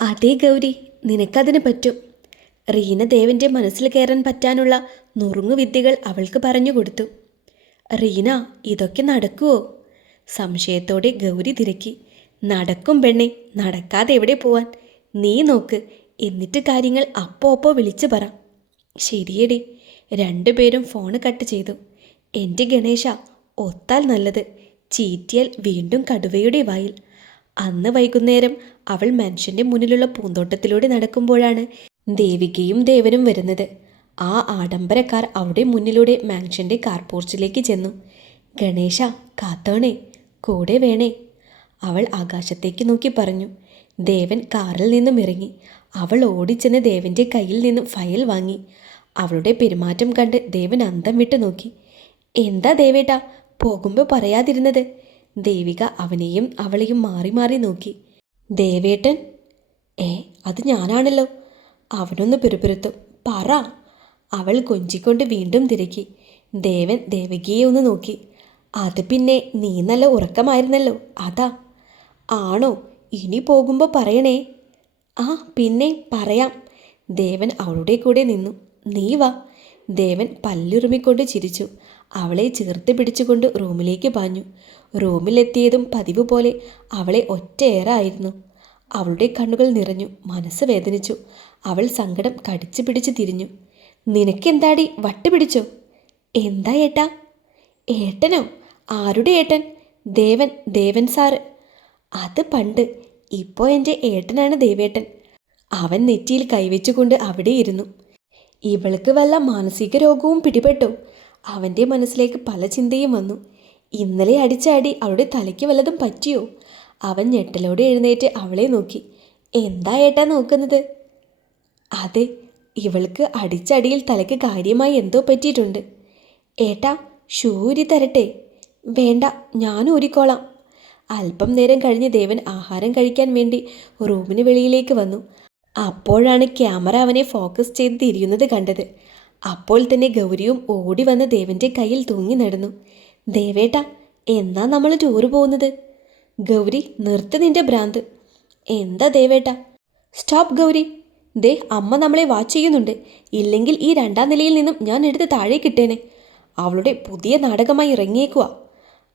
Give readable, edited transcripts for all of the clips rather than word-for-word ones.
അതേ ഗൗരി, നിനക്കതിന് പറ്റും. റീന ദേവൻ്റെ മനസ്സിൽ കയറാൻ പറ്റാനുള്ള നുറുങ്ങുവിദ്യകൾ അവൾക്ക് പറഞ്ഞു കൊടുത്തു. റീന, ഇതൊക്കെ നടക്കുവോ? സംശയത്തോടെ ഗൗരി തിരക്കി. നടക്കും പെണ്ണെ, നടക്കാതെ എവിടെ പോവാൻ? നീ നോക്ക്, എന്നിട്ട് കാര്യങ്ങൾ അപ്പോ വിളിച്ചു പറ. ശരിയടി. രണ്ടുപേരും ഫോണ് കട്ട് ചെയ്തു. എൻ്റെ ഗണേശ, ഒത്താൽ നല്ലത്, ചീറ്റിയാൽ വീണ്ടും കടുവയുടെ വായിൽ. അന്ന് വൈകുന്നേരം അവൾ മനുഷ്യൻ്റെ മുന്നിലുള്ള പൂന്തോട്ടത്തിലൂടെ നടക്കുമ്പോഴാണ് ദേവികയും ദേവനും വരുന്നത്. ആ ആഡംബരക്കാർ അവിടെ മുന്നിലൂടെ മാൻഷൻ്റെ കാർ പോർച്ചിലേക്ക് ചെന്നു. ഗണേശ, കാത്തോണേ, കൂടെ വേണേ, അവൾ ആകാശത്തേക്ക് നോക്കി പറഞ്ഞു. ദേവൻ കാറിൽ നിന്നും ഇറങ്ങി. അവൾ ഓടിച്ചെന്ന് ദേവൻ്റെ കയ്യിൽ നിന്നും ഫയൽ വാങ്ങി. അവളുടെ പെരുമാറ്റം കണ്ട് ദേവൻ അന്തം വിട്ട് നോക്കി. എന്താ ദേവേട്ടാ, പോകുമ്പോൾ പറയാതിരുന്നത്? ദേവിക അവനെയും അവളെയും മാറി മാറി നോക്കി. ദേവേട്ടൻ? അത് ഞാനാണല്ലോ. അവനൊന്ന് പിറുപിറുത്തു. പറ. അവൾ കൊഞ്ചിക്കൊണ്ട് വീണ്ടും തിരക്കി. ദേവൻ ദേവികയെ ഒന്ന് നോക്കി. അത് പിന്നെ നീ നല്ല ഉറക്കമായിരുന്നല്ലോ, അതാ. ആണോ? ഇനി പോകുമ്പോൾ പറയണേ. ആ പിന്നെ പറയാം. ദേവൻ അവളുടെ കൂടെ നിന്നു. നീ വാ. ദേവൻ പല്ലുറുമിക്കൊണ്ട് ചിരിച്ചു. അവളെ ചേർത്ത് പിടിച്ചുകൊണ്ട് റൂമിലേക്ക് പാഞ്ഞു. റൂമിലെത്തിയതും പതിവ് പോലെ അവളെ ഒറ്റയേറായിരുന്നു. അവളുടെ കണ്ണുകൾ നിറഞ്ഞു. മനസ്സ് വേദനിച്ചു. അവൾ സങ്കടം കടിച്ചു പിടിച്ച് തിരിഞ്ഞു. നിനക്കെന്താടി, വട്ടുപിടിച്ചോ? എന്താ ഏട്ടാ? ഏട്ടനോ? ആരുടെ ഏട്ടൻ? ദേവൻ സാറ്. അത് പണ്ട്. ഇപ്പോൾ എൻ്റെ ഏട്ടനാണ് ദേവേട്ടൻ. അവൻ നെറ്റിയിൽ കൈവച്ചുകൊണ്ട് അവിടെ ഇരുന്നു. ഇവൾക്ക് വല്ല മാനസിക രോഗവും പിടിപെട്ടോ? അവൻ്റെ മനസ്സിലേക്ക് പല ചിന്തയും വന്നു. ഇന്നലെ അടിച്ച അടി അവളുടെ തലയ്ക്ക് വല്ലതും പറ്റിയോ? അവൻ ഞെട്ടലോടെ എഴുന്നേറ്റ് അവളെ നോക്കി. എന്താ ഏട്ടാ നോക്കുന്നത്? അതെ, ഇവൾക്ക് അടിച്ചടിയിൽ തലയ്ക്ക് കാര്യമായി എന്തോ പറ്റിയിട്ടുണ്ട്. ഏട്ടാ, ഷൂ ഊരി തരട്ടെ? വേണ്ട, ഞാൻ ഊരിക്കോളാം. അല്പം നേരം കഴിഞ്ഞ് ദേവൻ ആഹാരം കഴിക്കാൻ വേണ്ടി റൂമിന് വെളിയിലേക്ക് വന്നു. അപ്പോഴാണ് ക്യാമറ അവനെ ഫോക്കസ് ചെയ്ത് തിരിയുന്നത് കണ്ടത്. അപ്പോൾ തന്നെ ഗൗരിയും ഓടി വന്ന് ദേവൻ്റെ കയ്യിൽ തൂങ്ങി നടന്നു. ദേവേട്ടാ, എന്നാ നമ്മൾ ടൂറ് പോകുന്നത്? ഗൗരി, നിർത്ത് നിന്റെ ഭ്രാന്ത്. എന്താ ദേവേട്ടാ? സ്റ്റോപ്പ് ഗൗരി. ദേ, അമ്മ നമ്മളെ വാച്ച് ചെയ്യുന്നുണ്ട്. ഇല്ലെങ്കിൽ ഈ 2ാം നിലയിൽ നിന്നും ഞാൻ എടുത്ത് താഴേക്കിട്ടേനെ. അവളുടെ പുതിയ നാടകമായി ഇറങ്ങിയേക്കുക.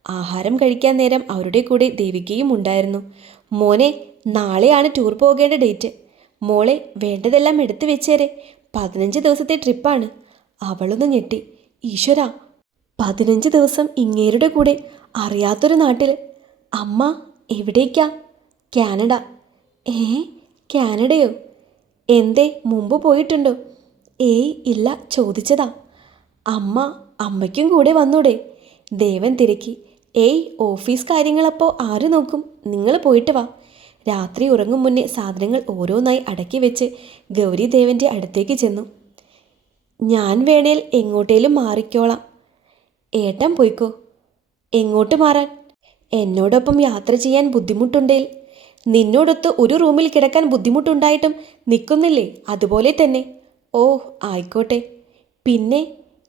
ആഹാരം കഴിക്കാൻ നേരം അവരുടെ കൂടെ ദേവികയും ഉണ്ടായിരുന്നു. മോനെ, നാളെയാണ് ടൂർ പോകേണ്ട ഡേറ്റ്. മോളെ, വേണ്ടതെല്ലാം എടുത്തു വെച്ചേരെ. 15 ദിവസത്തെ ട്രിപ്പാണ്. അവളൊന്ന് ഞെട്ടി. ഈശ്വര, 15 ദിവസം ഇങ്ങേരുടെ കൂടെ, അറിയാത്തൊരു നാട്ടിൽ. അമ്മ, എവിടേക്കാ? കാനഡ. കാനഡയോ? എന്തേ, മുമ്പ് പോയിട്ടുണ്ടോ? ഇല്ല, ചോദിച്ചതാ. അമ്മയ്ക്കും കൂടെ വന്നൂടെ? ദേവൻ തിരക്കി. ഓഫീസ് കാര്യങ്ങളപ്പോൾ ആര് നോക്കും? നിങ്ങൾ പോയിട്ട് വാ. രാത്രി ഉറങ്ങും മുന്നേ സാധനങ്ങൾ ഓരോന്നായി അടക്കി വെച്ച് ഗൗരി ദേവൻ്റെ അടുത്തേക്ക് ചെന്നു. ഞാൻ വേണേൽ എങ്ങോട്ടേലും മാറിക്കോളാം. ഏട്ടൻ പോയിക്കോ. എങ്ങോട്ട് മാറാൻ? എന്നോടൊപ്പം യാത്ര ചെയ്യാൻ ബുദ്ധിമുട്ടുണ്ടേൽ. നിന്നോടൊത്ത് ഒരു റൂമിൽ കിടക്കാൻ ബുദ്ധിമുട്ടുണ്ടായിട്ടും നിൽക്കുന്നില്ലേ? അതുപോലെ തന്നെ. ആയിക്കോട്ടെ. പിന്നെ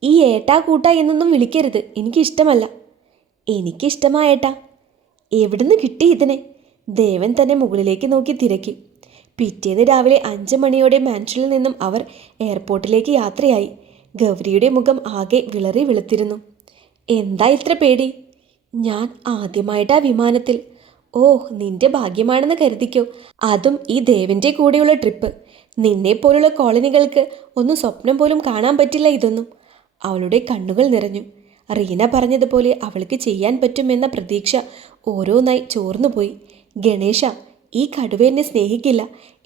ഈ ഏട്ടാ കൂട്ടാ എന്നൊന്നും വിളിക്കരുത്, എനിക്കിഷ്ടമല്ല. എനിക്കിഷ്ടമായേട്ടാ. എവിടുന്ന് കിട്ടി ഇതിനെ? ദേവൻ തന്നെ മുകളിലേക്ക് നോക്കി തിരക്കി. പിറ്റേന്ന് രാവിലെ 5 മണിയോടെ മാൻഷനിൽ നിന്നും അവർ എയർപോർട്ടിലേക്ക് യാത്രയായി. ഗൗരിയുടെ മുഖം ആകെ വിളറി വെളുത്തിരുന്നു. എന്താ ഇത്ര പേടി? ഞാൻ ആദ്യമായിട്ടാ വിമാനത്തിൽ. നിന്റെ ഭാഗ്യമാണെന്ന് കരുതിക്കോ. അതും ഈ ദേവൻ്റെ കൂടെയുള്ള ട്രിപ്പ്. നിന്നെപ്പോലുള്ള കോളനികൾക്ക് ഒന്നും സ്വപ്നം പോലും കാണാൻ പറ്റില്ല ഇതൊന്നും. അവളുടെ കണ്ണുകൾ നിറഞ്ഞു. റീന പറഞ്ഞതുപോലെ അവൾക്ക് ചെയ്യാൻ പറ്റുമെന്ന പ്രതീക്ഷ ഓരോന്നായി ചോർന്നുപോയി. ഗണേശ, ഈ കടുവ എന്നെ സ്നേഹിക്കില്ല.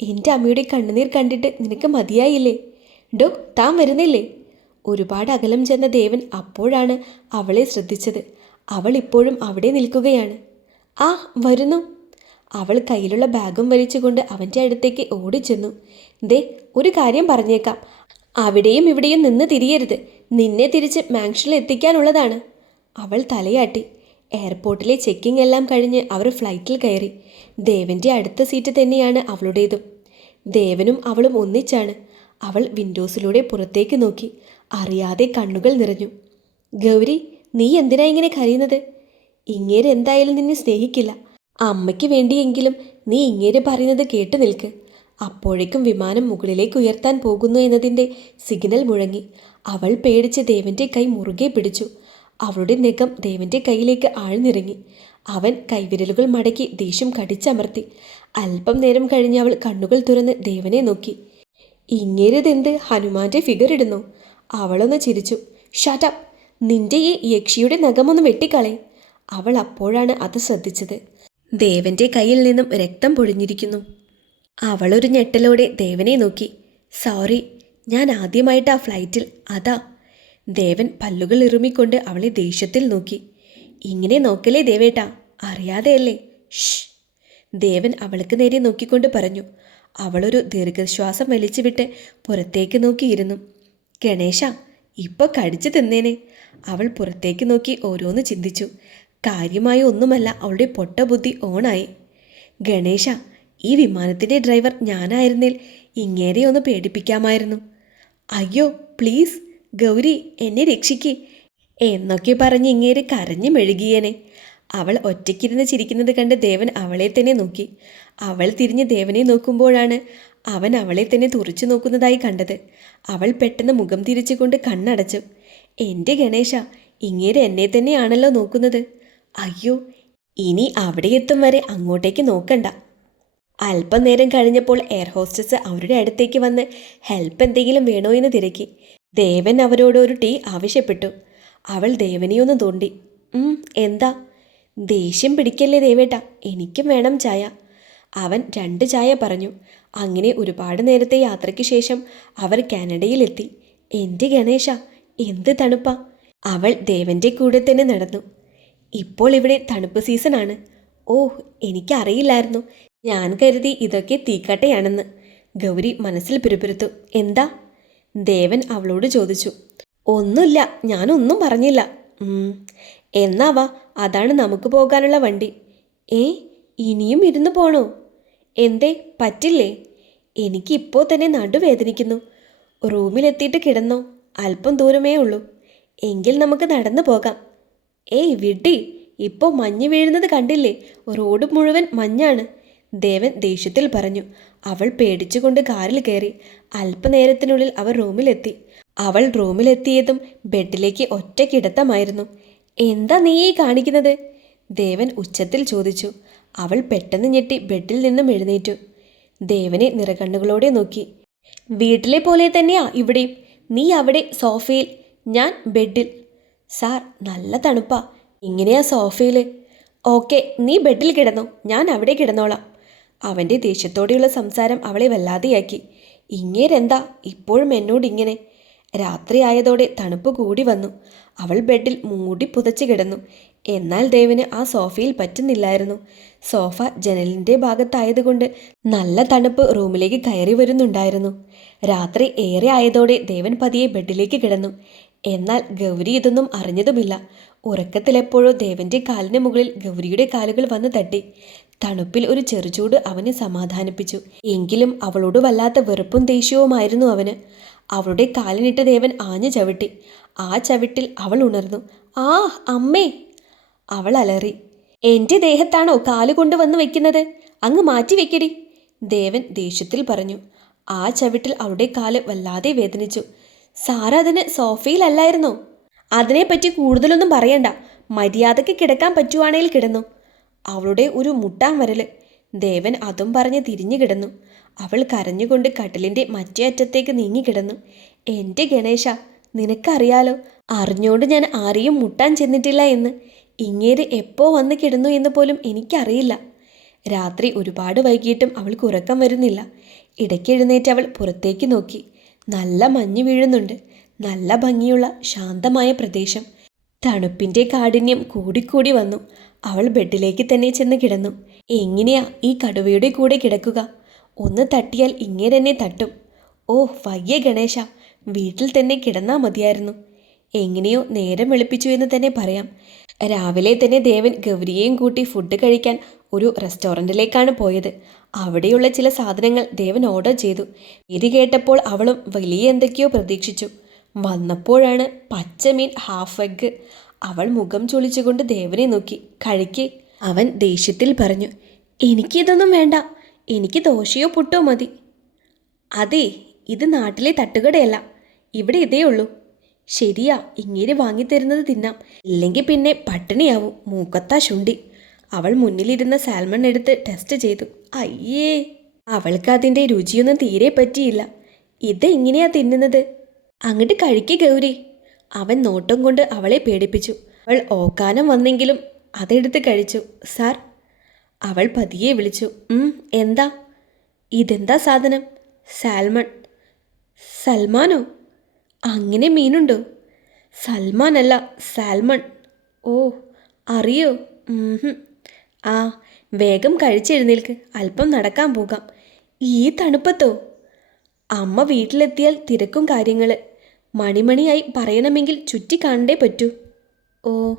എൻ്റെ അമ്മയുടെ കണ്ണുനീർ കണ്ടിട്ട് നിനക്ക് മതിയായില്ലേ? താൻ വരുന്നില്ലേ? ഒരുപാട് അകലം ചെന്ന ദേവൻ അപ്പോഴാണ് അവളെ ശ്രദ്ധിച്ചത്. അവൾ ഇപ്പോഴും അവിടെ നിൽക്കുകയാണ്. വരുന്നു. അവൾ കയ്യിലുള്ള ബാഗും വലിച്ചുകൊണ്ട് അവൻ്റെ അടുത്തേക്ക് ഓടിച്ചെന്നു. ഒരു കാര്യം പറഞ്ഞേക്കാം. അവിടെയും ഇവിടെയും നിന്ന് തിരിയരുത്. നിന്നെ തിരിച്ച് മാൻഷനിൽ എത്തിക്കാനുള്ളതാണ്. അവൾ തലയാട്ടി. എയർപോർട്ടിലെ ചെക്കിംഗ് എല്ലാം കഴിഞ്ഞ് അവർ ഫ്ലൈറ്റിൽ കയറി. ദേവൻ്റെ അടുത്ത സീറ്റ് തന്നെയാണ് അവളുടേതും. ദേവനും അവളും ഒന്നിച്ചാണ്. അവൾ വിൻഡോസിലൂടെ പുറത്തേക്ക് നോക്കി. അറിയാതെ കണ്ണുകൾ നിറഞ്ഞു. ഗൗരി, നീ എന്തിനാ ഇങ്ങനെ കരയുന്നത്? ഇങ്ങേര് എന്തായാലും നിന്നെ സ്നേഹിക്കില്ല. അമ്മയ്ക്ക് വേണ്ടിയെങ്കിലും നീ ഇങ്ങേര് പറയുന്നത് കേട്ടു നിൽക്ക്. അപ്പോഴേക്കും വിമാനം മുകളിലേക്ക് ഉയർത്താൻ പോകുന്നു എന്നതിൻ്റെ സിഗ്നൽ മുഴങ്ങി. അവൾ പേടിച്ച് ദേവൻ്റെ കൈ മുറുകെ പിടിച്ചു. അവളുടെ നഖം ദേവൻ്റെ കൈയിലേക്ക് ആഴ്ന്നിറങ്ങി. അവൻ കൈവിരലുകൾ മടക്കി ദേഷ്യം കടിച്ചമർത്തി. അല്പം നേരം കഴിഞ്ഞ് അവൾ കണ്ണുകൾ തുറന്ന് ദേവനെ നോക്കി. ഇങ്ങേരിതെന്ത് ഹനുമാന്റെ ഫിഗർ ഇടുന്നു? അവളൊന്ന് ചിരിച്ചു. ഷട്ടപ്പ്, നിന്റെ ഈ യക്ഷിയുടെ നഖമൊന്ന് വെട്ടിക്കളെ. അവൾ അപ്പോഴാണ് അത് ശ്രദ്ധിച്ചത്. ദേവൻ്റെ കയ്യിൽ നിന്നും രക്തം പൊഴിഞ്ഞിരിക്കുന്നു. അവളൊരു ഞെട്ടലോടെ ദേവനെ നോക്കി. സോറി, ഞാൻ ആദ്യമായിട്ടാ ഫ്ലൈറ്റിൽ, അതാ. ദേവൻ പല്ലുകൾ ഇറുമിക്കൊണ്ട് അവളെ ദേഷ്യത്തിൽ നോക്കി. ഇങ്ങനെ നോക്കലേ ദേവേട്ടാ, അറിയാതെയല്ലേ. ഷ്. ദേവൻ അവൾക്ക് നേരെ നോക്കിക്കൊണ്ട് പറഞ്ഞു. അവളൊരു ദീർഘശ്വാസം വലിച്ചുവിട്ട് പുറത്തേക്ക് നോക്കിയിരുന്നു. ഗണേശ, ഇപ്പോൾ കടിച്ചു തിന്നേനെ. അവൾ പുറത്തേക്ക് നോക്കി ഓരോന്ന് ചിന്തിച്ചു. കാര്യമായ ഒന്നുമല്ല, അവളുടെ പൊട്ട ബുദ്ധി ഓണായി. ഗണേശ, ഈ വിമാനത്തിൻ്റെ ഡ്രൈവർ ഞാനായിരുന്നേൽ ഇങ്ങേരെ ഒന്ന് പേടിപ്പിക്കാമായിരുന്നു. അയ്യോ പ്ലീസ് ഗൗരി, എന്നെ രക്ഷിക്ക് എന്നൊക്കെ പറഞ്ഞ് ഇങ്ങേരെ കരഞ്ഞു മെഴുകിയേനെ. അവൾ ഒറ്റയ്ക്കിരുന്ന് ചിരിക്കുന്നത് കണ്ട് ദേവൻ അവളെ തന്നെ നോക്കി. അവൾ തിരിഞ്ഞ് ദേവനെ നോക്കുമ്പോഴാണ് അവൻ അവളെ തന്നെ തുറച്ചു നോക്കുന്നതായി കണ്ടത്. അവൾ പെട്ടെന്ന് മുഖം തിരിച്ചുകൊണ്ട് കണ്ണടച്ചു. എൻ്റെ ഗണേശ, ഇങ്ങേരെ എന്നെ തന്നെയാണല്ലോ നോക്കുന്നത്. അയ്യോ, ഇനി അവിടെ എത്തും വരെ അങ്ങോട്ടേക്ക് നോക്കണ്ട. അല്പനേരം കഴിഞ്ഞപ്പോൾ എയർ ഹോസ്റ്റസ് അവരുടെ അടുത്തേക്ക് വന്ന് ഹെൽപ്പ് എന്തെങ്കിലും വേണോ എന്ന് തിരക്കി. ദേവൻ അവരോട് ഒരു ടീ ആവശ്യപ്പെട്ടു. അവൾ ദേവനെയൊന്ന് തോണ്ടി. എന്താ? ദേഷ്യം പിടിക്കല്ലേ ദേവേട്ട, എനിക്കും വേണം ചായ. അവൻ 2 ചായ പറഞ്ഞു. അങ്ങനെ ഒരുപാട് നേരത്തെ യാത്രയ്ക്ക് ശേഷം അവർ കാനഡയിലെത്തി. എൻ്റെ ഗണേശ, എന്ത് തണുപ്പാ. അവൾ ദേവൻ്റെ കൂടെ തന്നെ നടന്നു. ഇപ്പോൾ ഇവിടെ തണുപ്പ് സീസണാണ്. ഓഹ്, എനിക്കറിയില്ലായിരുന്നു. ഞാൻ കരുതി ഇതൊക്കെ തീക്കട്ടയാണെന്ന്. ഗൗരി മനസ്സിൽ പിറുപിറുത്തു. എന്താ? ദേവൻ അവളോട് ചോദിച്ചു. ഒന്നുമില്ല, ഞാനൊന്നും പറഞ്ഞില്ല. എന്നാ വാ, അതാണ് നമുക്ക് പോകാനുള്ള വണ്ടി. ഇനിയും ഇരുന്ന് പോണോ? എന്തേ, പറ്റില്ലേ? എനിക്കിപ്പോൾ തന്നെ നടുവേദനിക്കുന്നു. റൂമിലെത്തിയിട്ട് കിടന്നോ? അല്പം ദൂരമേ ഉള്ളൂ. എങ്കിൽ നമുക്ക് നടന്നു പോകാം. വിഡ്ഢി, ഇപ്പോൾ മഞ്ഞ് വീഴുന്നത് കണ്ടില്ലേ? റോഡ് മുഴുവൻ മഞ്ഞാണ്. ദേവൻ ദേഷ്യത്തിൽ പറഞ്ഞു. അവൾ പേടിച്ചുകൊണ്ട് കാറിൽ കയറി. അല്പനേരത്തിനുള്ളിൽ അവർ റൂമിലെത്തി. അവൾ റൂമിലെത്തിയതും ബെഡിലേക്ക് ഒറ്റ കിടത്തമായിരുന്നു. എന്താ നീ ഈ കാണിക്കുന്നത്? ദേവൻ ഉച്ചത്തിൽ ചോദിച്ചു. അവൾ പെട്ടെന്ന് ഞെട്ടി ബെഡിൽ നിന്നും എഴുന്നേറ്റു. ദേവനെ നിറകണ്ണുകളോടെ നോക്കി. വീട്ടിലെ പോലെ തന്നെയാ ഇവിടെയും. നീ അവിടെ സോഫയിൽ, ഞാൻ ബെഡിൽ. സാർ, നല്ല തണുപ്പാ. ഇങ്ങനെയാ സോഫയിൽ. ഓക്കെ, നീ ബെഡിൽ കിടന്നോ, ഞാൻ അവിടെ കിടന്നോളാം. അവൻ്റെ ദേഷ്യത്തോടെയുള്ള സംസാരം അവളെ വല്ലാതെയാക്കി. ഇങ്ങേരെന്താ ഇപ്പോഴും എന്നോടിങ്ങനെ? രാത്രിയായതോടെ തണുപ്പ് കൂടി വന്നു. അവൾ ബെഡിൽ മൂടി പുതച്ച് കിടന്നു. എന്നാൽ ദേവന് ആ സോഫയിൽ പറ്റുന്നില്ലായിരുന്നു. സോഫ ജനലിൻ്റെ ഭാഗത്തായതുകൊണ്ട് നല്ല തണുപ്പ് റൂമിലേക്ക് കയറി വരുന്നുണ്ടായിരുന്നു. രാത്രി ഏറെ ആയതോടെ ദേവൻ പതിയെ ബെഡിലേക്ക് കിടന്നു. എന്നാൽ ഗൗരി ഇതൊന്നും അറിഞ്ഞതുമില്ല. ഉറക്കത്തിലെപ്പോഴോ ദേവൻ്റെ കാലിന് മുകളിൽ ഗൗരിയുടെ കാലുകൾ വന്ന് തട്ടി. തണുപ്പിൽ ഒരു ചെറുചൂട് അവനെ സമാധാനിപ്പിച്ചു. എങ്കിലും അവളോട് വല്ലാത്ത വെറുപ്പും ദേഷ്യവുമായിരുന്നു അവന്. അവളുടെ കാലിനിട്ട് ദേവൻ ആഞ്ഞു ചവിട്ടി. ആ ചവിട്ടിൽ അവൾ ഉണർന്നു. ആ അമ്മേ! അവൾ അലറി. എൻ്റെ ദേഹത്താണോ കാല് കൊണ്ടുവന്ന് വെക്കുന്നത്? അങ്ങ് മാറ്റി വെക്കടി, ദേവൻ ദേഷ്യത്തിൽ പറഞ്ഞു. ആ ചവിട്ടിൽ അവളുടെ കാല് വല്ലാതെ വേദനിച്ചു. സാറ അതിന് സോഫയിലല്ലായിരുന്നോ? അതിനെപ്പറ്റി കൂടുതലൊന്നും പറയണ്ട. മര്യാദയ്ക്ക് കിടക്കാൻ പറ്റുവാണേൽ കിടന്നു. അവളുടെ ഒരു മുട്ടാൻ വരല്. ദേവൻ അതും പറഞ്ഞ് തിരിഞ്ഞു കിടന്നു. അവൾ കരഞ്ഞുകൊണ്ട് കട്ടിലിൻ്റെ മറ്റേ അറ്റത്തേക്ക് നീങ്ങിക്കിടന്നു. എൻ്റെ ഗണേശ, നിനക്കറിയാലോ, അറിഞ്ഞോണ്ട് ഞാൻ ആരെയും മുട്ടാൻ ചെന്നിട്ടില്ല എന്ന്. ഇങ്ങേര് എപ്പോൾ വന്ന് കിടന്നു എന്ന് പോലും എനിക്കറിയില്ല. രാത്രി ഒരുപാട് വൈകിട്ടും അവൾക്ക് ഉറക്കം വരുന്നില്ല. ഇടയ്ക്ക് എഴുന്നേറ്റ് അവൾ പുറത്തേക്ക് നോക്കി. നല്ല മഞ്ഞ് വീഴുന്നുണ്ട്. നല്ല ഭംഗിയുള്ള ശാന്തമായ പ്രദേശം. തണുപ്പിൻ്റെ കാഠിന്യം കൂടിക്കൂടി വന്നു. അവൾ ബെഡിലേക്ക് തന്നെ ചെന്ന് കിടന്നു. എങ്ങനെയാ ഈ കടുവയുടെ കൂടെ കിടക്കുക? ഒന്ന് തട്ടിയാൽ ഇങ്ങേരെന്നെ തട്ടും. ഓ വയ്യ ഗണേശ, വീട്ടിൽ തന്നെ കിടന്നാൽ മതിയായിരുന്നു. എങ്ങനെയോ നേരം വെളുപ്പിച്ചു എന്ന് തന്നെ പറയാം. രാവിലെ തന്നെ ദേവൻ ഗൗരിയെയും കൂട്ടി ഫുഡ് കഴിക്കാൻ ഒരു റെസ്റ്റോറൻറ്റിലേക്കാണ് പോയത്. അവിടെയുള്ള ചില സാധനങ്ങൾ ദേവൻ ഓർഡർ ചെയ്തു. ഇത് കേട്ടപ്പോൾ അവളും വലിയ എന്തൊക്കെയോ പ്രതീക്ഷിച്ചു. വന്നപ്പോഴാണ് പച്ചമീൻ, ഹാഫ് എഗ്ഗ്. അവൾ മുഖം ചൊളിച്ചുകൊണ്ട് ദേവനെ നോക്കി. കഴിക്ക്, അവൻ ദേഷ്യത്തിൽ പറഞ്ഞു. എനിക്കിതൊന്നും വേണ്ട, എനിക്ക് ദോശയോ പുട്ടോ മതി. അതെ, ഇത് നാട്ടിലെ തട്ടുകടയല്ല. ഇവിടെ ഇതേ ഉള്ളൂ. ശരിയാ, ഇങ്ങനെ വാങ്ങിത്തരുന്നത് തിന്നാം. ഇല്ലെങ്കിൽ പിന്നെ പട്ടിണിയാവും. മൂക്കത്താ ശുണ്ടി. അവൾ മുന്നിലിരുന്ന സാൽമൺ എടുത്ത് ടെസ്റ്റ് ചെയ്തു. അയ്യേ, അവൾക്ക് അതിൻ്റെ രുചിയൊന്നും തീരെ പറ്റിയില്ല. ഇതെങ്ങനെയാ തിന്നുന്നത്? അങ്ങോട്ട് കഴിക്ക് ഗൗരി. അവൻ നോട്ടം കൊണ്ട് അവളെ പേടിപ്പിച്ചു. അവൾ ഓക്കാനം വന്നെങ്കിലും അതെടുത്ത് കഴിച്ചു. സാർ, അവൾ പതിയെ വിളിച്ചു. എന്താ? ഇതെന്താ സാധനം? സാൽമൺ. സൽമാനോ? അങ്ങനെ മീനുണ്ടോ? സൽമാനല്ല, സാൽമൺ. ഓ, അറിയോ? ആ, വേഗം കഴിച്ചെഴുന്നേൽക്ക്. അല്പം നടക്കാൻ പോകാം. ഈ തണുപ്പത്തോ? അമ്മ വീട്ടിലെത്തിയാൽ തിരക്കും കാര്യങ്ങൾ. മണിമണിയായി പറയണമെങ്കിൽ ചുറ്റി കാണണ്ടേ പറ്റൂ. ഓ,